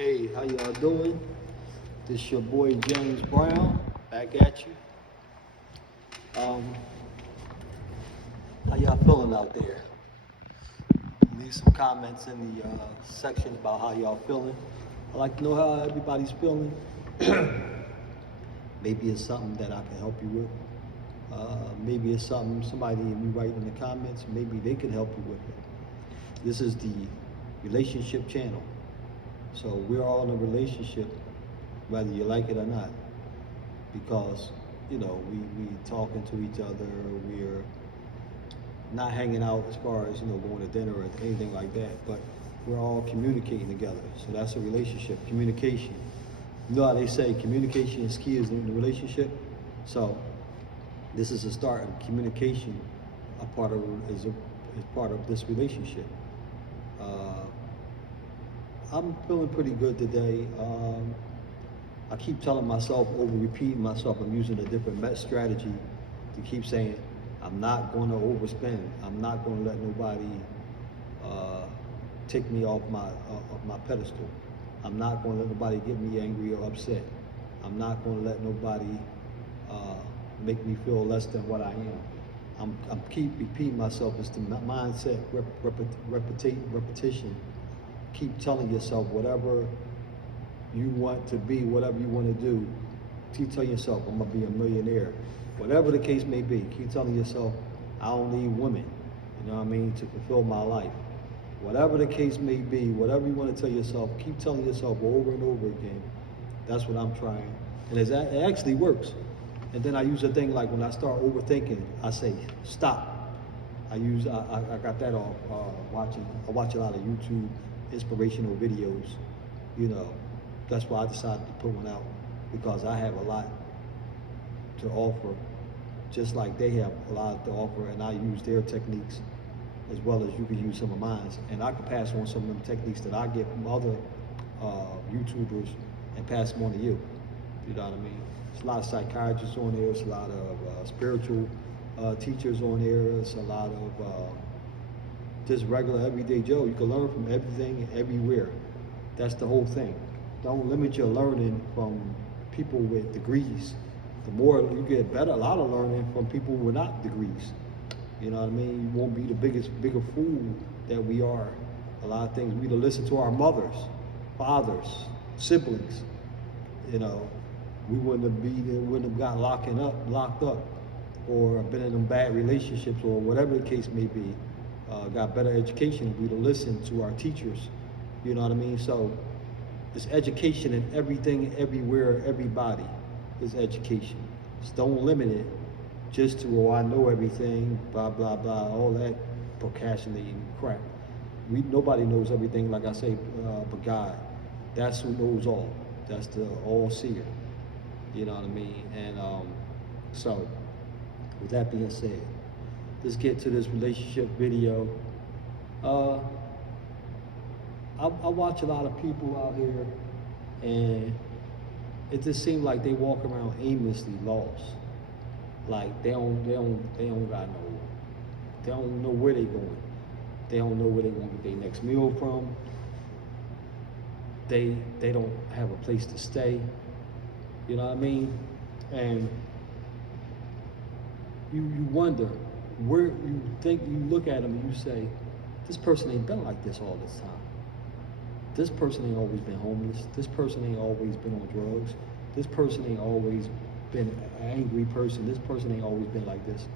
Hey, how y'all doing? This your boy James Brown, back at you. Um, how y'all feeling out there? Leave some comments in the section about how y'all feeling. I'd like to know how everybody's feeling. Maybe it's something that I can help you with. Maybe it's something somebody you write in the comments, maybe they can help you with it. This is the relationship channel. So we're all in a relationship, whether you like it or not, because we talking to each other, we're not hanging out as far as going to dinner or anything like that, but we're all communicating together. So that's a relationship, communication. You know how they say communication is key in the relationship. So this is a start of communication, is part of this relationship. I'm feeling pretty good today. I keep telling myself, repeating myself, I'm using a different strategy to keep saying, I'm not going to overspend. I'm not going to let nobody take me off my pedestal. I'm not going to let nobody get me angry or upset. I'm not going to let nobody make me feel less than what I am. I'm keep repeating myself. It's the mindset, repetition. Keep telling yourself whatever you want to be, whatever you want to do. Keep telling yourself, I'm gonna be a millionaire. Whatever the case may be, keep telling yourself, I don't need women, to fulfill my life. Whatever the case may be, whatever you want to tell yourself, keep telling yourself over and over again. That's what I'm trying. And it actually works. And then I use a thing like when I start overthinking, I say, stop. I got that off I watch a lot of YouTube inspirational videos. That's why I decided to put one out, because I have a lot to offer, just like they have a lot to offer, and I use their techniques as well as you can use some of mine. And I can pass on some of them techniques that I get from other YouTubers and pass them on to you. You know what I mean? There's a lot of psychiatrists on there, there's a lot of spiritual teachers on there, there's a lot of just regular everyday Joe. You can learn from everything and everywhere. That's the whole thing. Don't limit your learning from people with degrees. The more you get better, a lot of learning from people who are not degrees. You know what I mean? You won't be the bigger fool that we are. A lot of things, we need to listen to our mothers, fathers, siblings. We wouldn't have got locked up, or been in them bad relationships, or whatever the case may be. Got better education. We to listen to our teachers. You know what I mean? So it's education in everything, everywhere, everybody is education. Just don't limit it just to, I know everything, blah, blah, blah, all that procrastinating crap. Nobody knows everything, like I say, but God. That's who knows all. That's the all-seer. You know what I mean? And so, with that being said, let's get to this relationship video. I watch a lot of people out here, and it just seems like they walk around aimlessly lost. Like they don't know where they going. They don't know where they going to get their next meal from. They don't have a place to stay. You know what I mean? And you wonder where you look at them and you say, this person ain't been like this all this time. This person ain't always been homeless. This person ain't always been on drugs. This person ain't always been an angry person. This person ain't always been like this.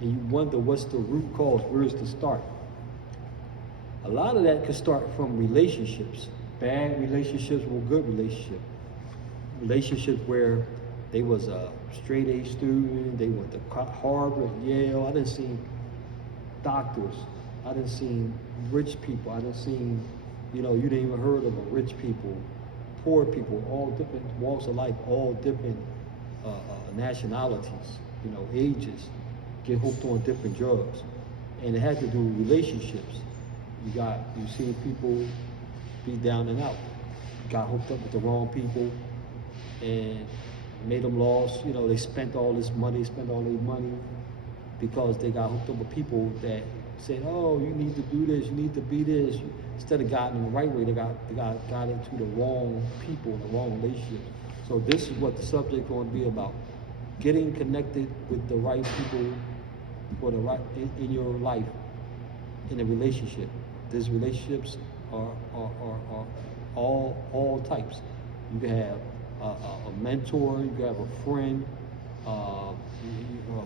And you wonder, what's the root cause? Where's the start? A lot of that could start from relationships. Bad relationships or good relationships. Relationships where they was a straight A student, they went to Harvard, Yale. I done seen doctors. I done seen rich people. I done seen, you didn't even heard of them, rich people, poor people, all different walks of life, all different nationalities, ages, get hooked on different drugs. And it had to do with relationships. You see people be down and out, got hooked up with the wrong people, and made them lost. They spent all this money, spent all their money because they got hooked up with people that saying, oh, you need to do this, you need to be this. Instead of guiding in the right way, they got into the wrong people, the wrong relationships. So this is what the subject going to be about: getting connected with the right people for the right in your life, in a relationship. These relationships are all types. You can have a mentor, you can have a friend, or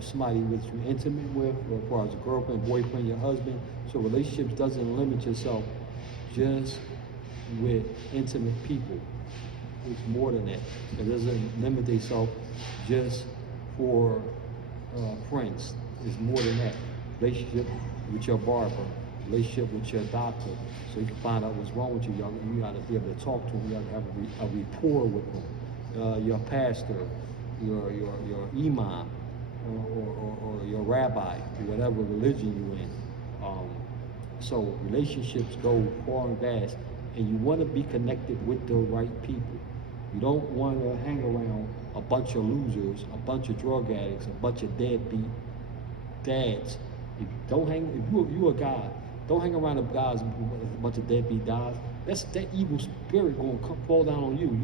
somebody that you're intimate with, or as far as a girlfriend, boyfriend, your husband. So relationships doesn't limit yourself just with intimate people. It's more than that. It doesn't limit itself just for friends. It's more than that. Relationship with your barber, relationship with your doctor, so you can find out what's wrong with you. You got to be able to talk to them. You got to have a rapport with them. Your pastor, your imam, or your rabbi, whatever religion you're in. So relationships go far and fast, and you want to be connected with the right people. You don't want to hang around a bunch of losers, a bunch of drug addicts, a bunch of deadbeat dads. If you a guy, don't hang around the guys, a bunch of deadbeat dads. That evil spirit going to fall down on you.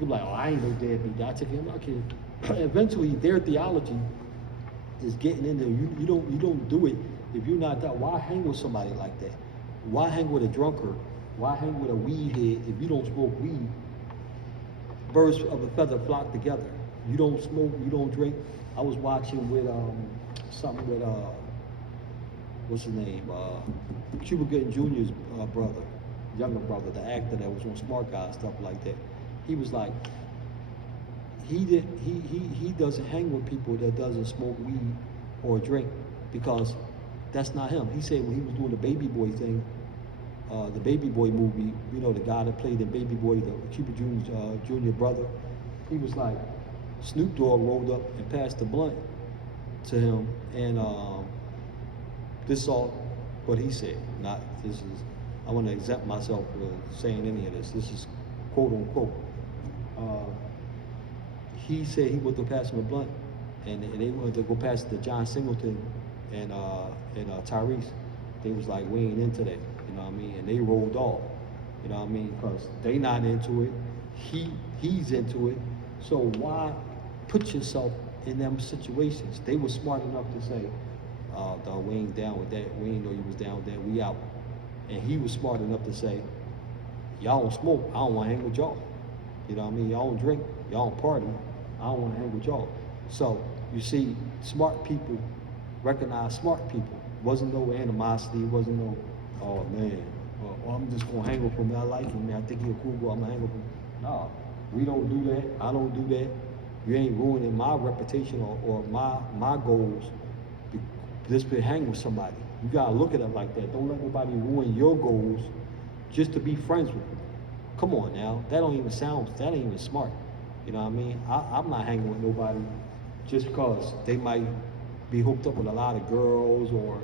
You're like, oh, I ain't no deadbeat dad. Take him out, kid. Eventually, their theology is getting in there. You don't do it if you're not that. Why hang with somebody like that? Why hang with a drunkard? Why hang with a weed head if you don't smoke weed? Birds of a feather flock together. You don't smoke, you don't drink. I was watching with something with what's his name? Cuba Gooding Jr.'s brother, younger brother, the actor that was on Smart Guy, stuff like that. He was like, he doesn't hang with people that doesn't smoke weed or drink, because that's not him. He said when he was doing the Baby Boy thing, the Baby Boy movie, you know, the guy that played in Baby Boy, the Cuba Jr. brother, he was like, Snoop Dogg rolled up and passed the blunt to him, and this is all what he said. I want to exempt myself from saying any of this. This is quote unquote. He said he went to pass him a blunt, and they wanted to go past the John Singleton and Tyrese. They was like, we ain't into that, you know what I mean? And they rolled off, you know what I mean? Because they not into it, he's into it. So why put yourself in them situations? They were smart enough to say, dog, we ain't down with that. We ain't know you was down with that. We out. And he was smart enough to say, y'all don't smoke. I don't want to hang with y'all. You know what I mean? Y'all don't drink. Y'all don't party. I don't want to hang with y'all. So you see, smart people recognize smart people. Wasn't no animosity. Wasn't no, oh man, I'm just gonna hang with him. I like him. Man. I think he's a cool guy. I'm gonna hang with him. No, we don't do that. I don't do that. You ain't ruining my reputation or my goals just to hang with somebody. You gotta look at it like that. Don't let nobody ruin your goals just to be friends with you. Come on now, that ain't even smart. You know what I mean? I'm not hanging with nobody just because they might be hooked up with a lot of girls, or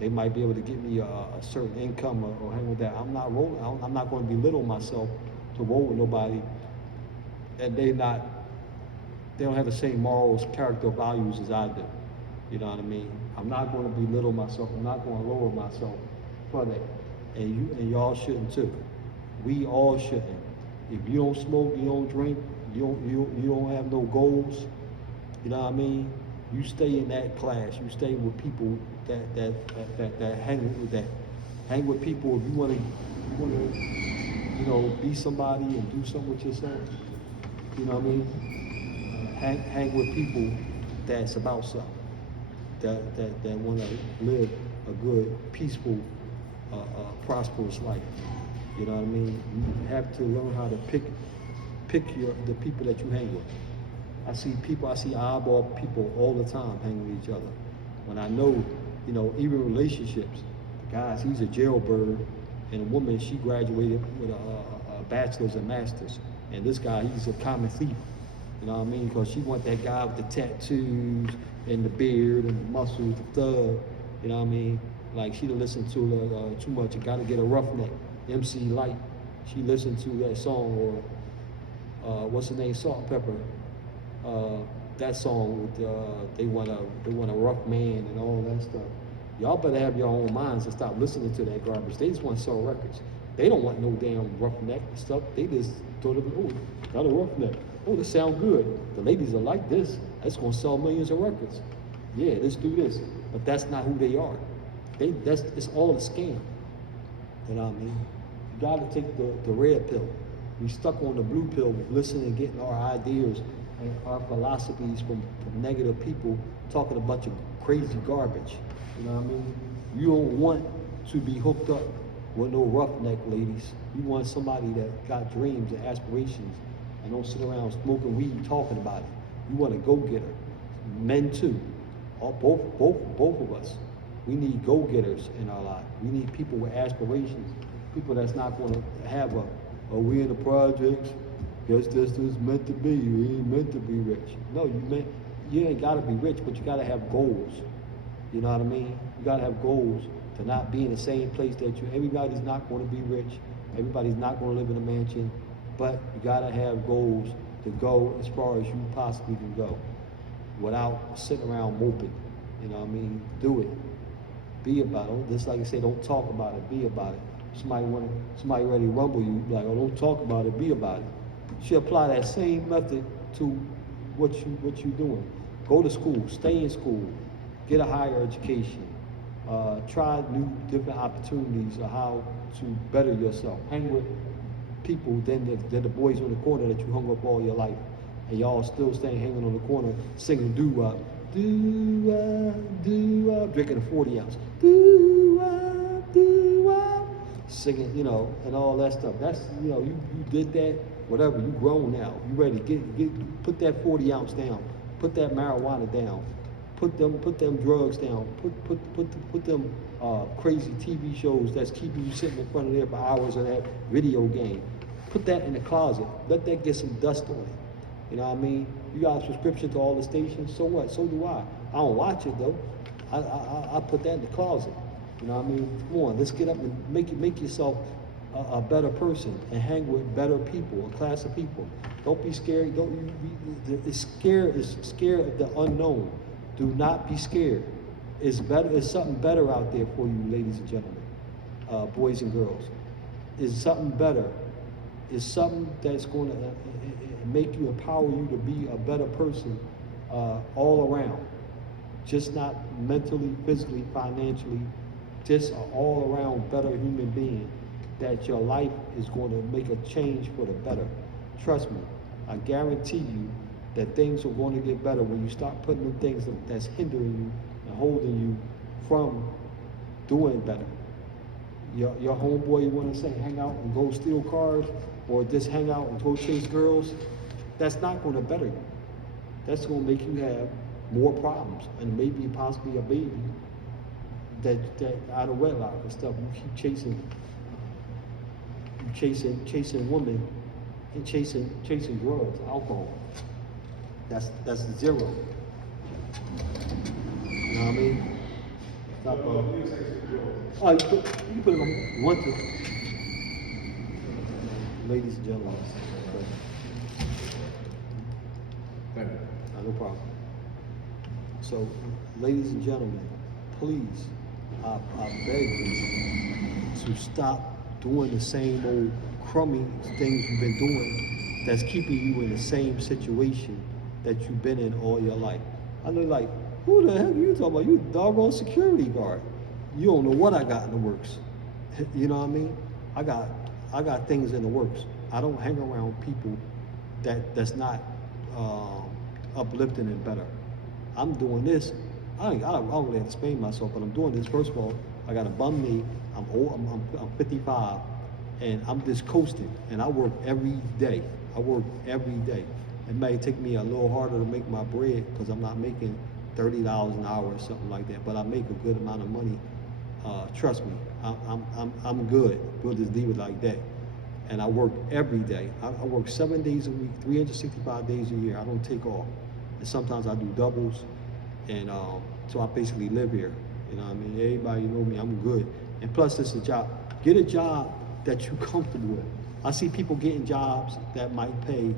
they might be able to get me a certain income or hang with that. I'm not going to belittle myself to roll with nobody, and they don't have the same morals, character, values as I do. You know what I mean? I'm not going to belittle myself. I'm not going to lower myself for that. And y'all shouldn't too. We all shouldn't. If you don't smoke, you don't drink, you don't have no goals, you know what I mean? You stay in that class. You stay with people that hang with that. Hang with people if you want to, you know, be somebody and do something with yourself. You know what I mean? Hang with people that's about something. That want to live a good, peaceful, prosperous life. You know what I mean? You have to learn how to pick the people that you hang with. I see eyeball people all the time hanging with each other. When I know, you know, even relationships, guys, he's a jailbird, and a woman, she graduated with a bachelor's and master's. And this guy, he's a common thief. You know what I mean? Because she want that guy with the tattoos and the beard and the muscles, the thug. You know what I mean? Like, she done listened to too much. You gotta get a roughneck. MC Light. She listened to that song, or what's the name? Salt-N-Pepa. That song with they want a rough man and all that stuff. Y'all better have your own minds and stop listening to that garbage. They just want to sell records. They don't want no damn roughneck stuff. They just throw it, oh, got a roughneck. Oh, this sound good. The ladies are like this. That's gonna sell millions of records. Yeah, let's do this. But that's not who they are. It's all a scam. You know what I mean? You gotta take the red pill. We stuck on the blue pill, listening and getting our ideas and our philosophies from negative people talking a bunch of crazy garbage. You know what I mean? You don't want to be hooked up with no roughneck ladies. You want somebody that got dreams and aspirations and don't sit around smoking weed talking about it. You want a go-getter. Men too. Both of us. We need go-getters in our life. We need people with aspirations. People that's not going to have we in the projects. Guess this is meant to be. You ain't meant to be rich. No, you ain't got to be rich, but you got to have goals. You know what I mean? You got to have goals to not be in the same place that you. Everybody's not going to be rich. Everybody's not going to live in a mansion, but you got to have goals to go as far as you possibly can go, without sitting around moping. You know what I mean? Do it. Be about it. Just like I say, don't talk about it. Be about it. Somebody ready to rumble you, like, oh, don't talk about it. Be about it. You should apply that same method to what you doing. Go to school. Stay in school. Get a higher education. Try new different opportunities of how to better yourself. Hang with people than the boys on the corner that you hung up all your life, and y'all still staying hanging on the corner singing doo-wop, doo-wop, doo-wop, drinking a 40 ounce, doo-wop, doo-wop, singing, you know, and all that stuff. That's, you know, you did that, whatever. You grown now. You ready to put that 40 ounce down, put that marijuana down. Put them drugs down. Put them crazy TV shows that's keeping you sitting in front of there for hours of that video game. Put that in the closet. Let that get some dust on it. You know what I mean? You got a subscription to all the stations. So what? So do I. I don't watch it though. I put that in the closet. You know what I mean? Come on, let's get up and make yourself a better person and hang with better people, a class of people. Don't be scared. It's scared of the unknown. Do not be scared. It's something better out there for you, ladies and gentlemen, boys and girls. It's something better. It's something that's going to make you, empower you to be a better person all around. Just not mentally, physically, financially, just an all around better human being, that your life is going to make a change for the better. Trust me, I guarantee you that things are going to get better when you start putting them things that's hindering you and holding you from doing better. Your homeboy, you want to say hang out and go steal cars, or just hang out and go chase girls, that's not going to better you. That's going to make you have more problems and maybe possibly a baby that out of wedlock and stuff. You keep chasing women and chasing drugs, alcohol. That's zero. You know what I mean? Stop, oh, you put it on. You want to? Ladies and gentlemen. No problem. So, ladies and gentlemen, please, I beg you to stop doing the same old crummy things you've been doing that's keeping you in the same situation that you've been in all your life. I know, like, who the heck are you talking about? You a doggone security guard. You don't know what I got in the works. You know what I mean? I got things in the works. I don't hang around people that's not uplifting and better. I'm doing this. I don't really have to explain myself, but I'm doing this. First of all, I got a bum knee. I'm old. I'm 55, and I'm just coasting. And I work every day. It may take me a little harder to make my bread because I'm not making $30 an hour or something like that, but I make a good amount of money. Trust me, I'm good. We'll just leave it like that. And I work every day. I work 7 days a week, 365 days a year. I don't take off. And sometimes I do doubles. And so I basically live here. You know what I mean? Everybody know me, I'm good. And plus, it's a job. Get a job that you're comfortable with. I see people getting jobs that might pay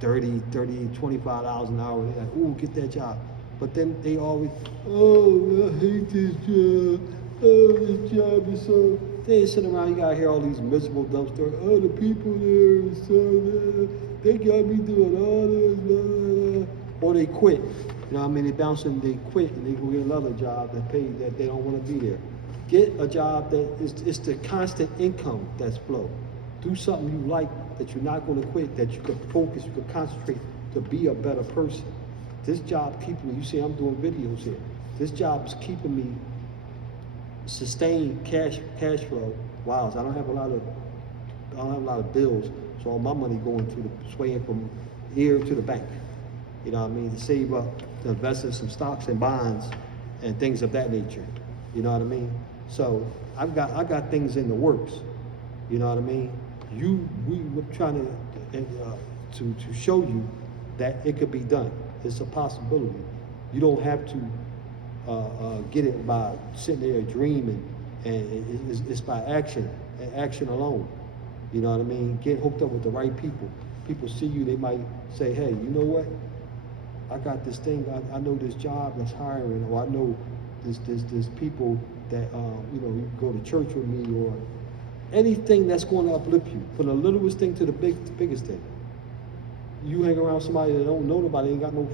$30, $25 an hour. They're like, ooh, get that job. But then they always, oh, I hate this job. Oh, this job is so. They sitting around, you gotta hear all these miserable dumb stories. Oh, the people there is so, they got me doing all this, blah, blah, blah. Or they quit. You know what I mean? They bounce and they quit and they go get another job that pay that they don't want to be there. Get a job that it's the constant income that's flow. Do something you like that you're not going to quit, that you can focus, you can concentrate to be a better person. This job keeping me, you see I'm doing videos here. This job is keeping me sustained cash flow. Wow, I don't have a lot of bills, so all my money going to the swaying from here to the bank. You know what I mean? To save up, to invest in some stocks and bonds and things of that nature. You know what I mean? So I got things in the works. You know what I mean? We're trying to show you that it could be done. It's a possibility. You don't have to get it by sitting there dreaming, and it's by action and action alone. You know what I mean? Get hooked up with the right people. People see you, they might say, hey, you know what? I got this thing, I know this job that's hiring, or I know there's people that, you know, you go to church with me, or anything that's going to uplift you, from the littlest thing to the biggest thing. You hang around somebody that don't know nobody, ain't got no,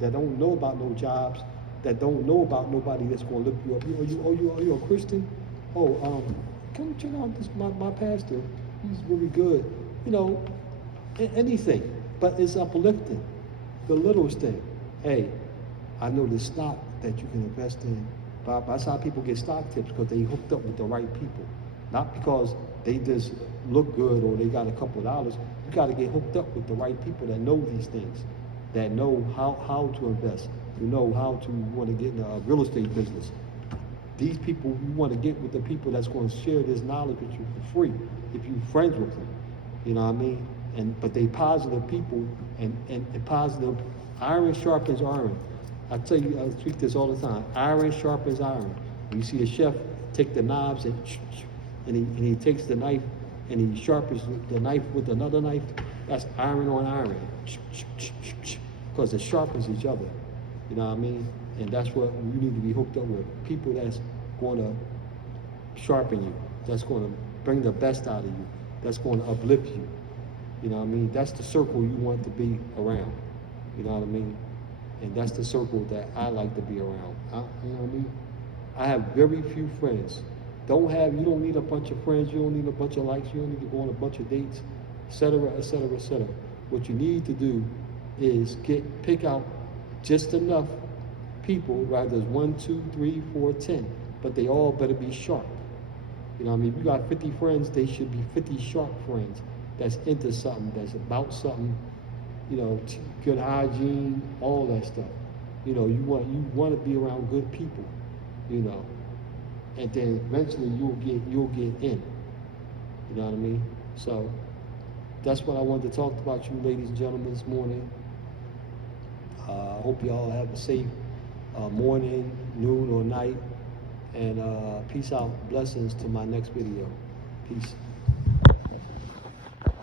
that don't know about no jobs, that don't know about nobody that's going to lift you up. Are you a Christian? Oh, come check out this my pastor. He's really good. You know, anything, but it's uplifting. The littlest thing. Hey, I know this stock that you can invest in. But that's how people get stock tips, because they hooked up with the right people. Not because they just look good or they got a couple of dollars. You got to get hooked up with the right people that know these things, that know how to invest, you know how to want to get in a real estate business. These people, you want to get with the people that's going to share this knowledge with you for free if you're friends with them. You know what I mean? But they positive people, and positive. Iron sharpens iron. I tell you, I speak this all the time. Iron sharpens iron. When you see a chef take the knives and he takes the knife and he sharpens the knife with another knife, that's iron on iron. Because it sharpens each other. You know what I mean? And that's what you need to be hooked up with. People that's going to sharpen you, that's going to bring the best out of you, that's going to uplift you. You know what I mean? That's the circle you want to be around. You know what I mean? And that's the circle that I like to be around. You know what I mean? I have very few friends. You don't need a bunch of friends. You don't need a bunch of likes. You don't need to go on a bunch of dates, et cetera, et cetera, et cetera. What you need to do is pick out just enough people, rather than 1, 2, 3, 4, 10, but they all better be sharp. You know what I mean? If you got 50 friends, they should be 50 sharp friends that's into something, that's about something, you know, good hygiene, all that stuff. You know, you want to be around good people, you know, and then eventually you'll get in. You know what I mean? So that's what I wanted to talk about you, ladies and gentlemen, this morning. I hope you all have a safe morning, noon, or night, and peace out. Blessings to my next video. Peace.